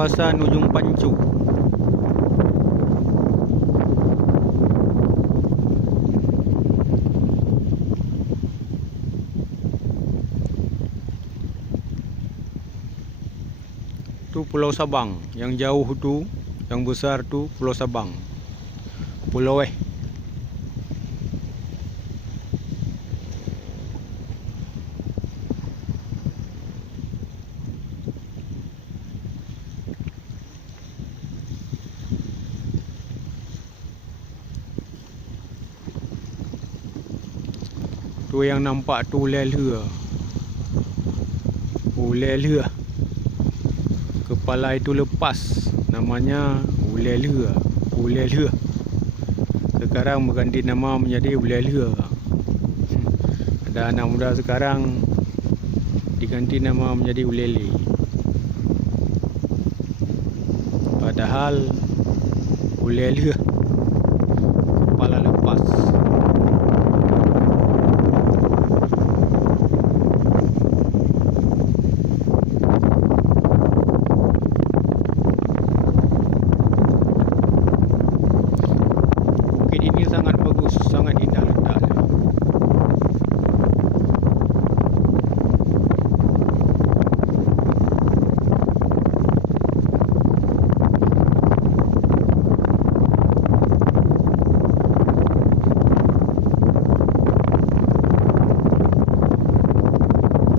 kawasan Ujung Pancu. Tu Pulau Sabang, yang jauh tu, yang besar tu Pulau Sabang. Pulau tu yang nampak tu lelha. Lelha. Kepala itu lepas, namanya lelha. Lelha. Sekarang berganti nama menjadi lelha. Ada anak muda sekarang diganti nama menjadi ulele. Padahal lelha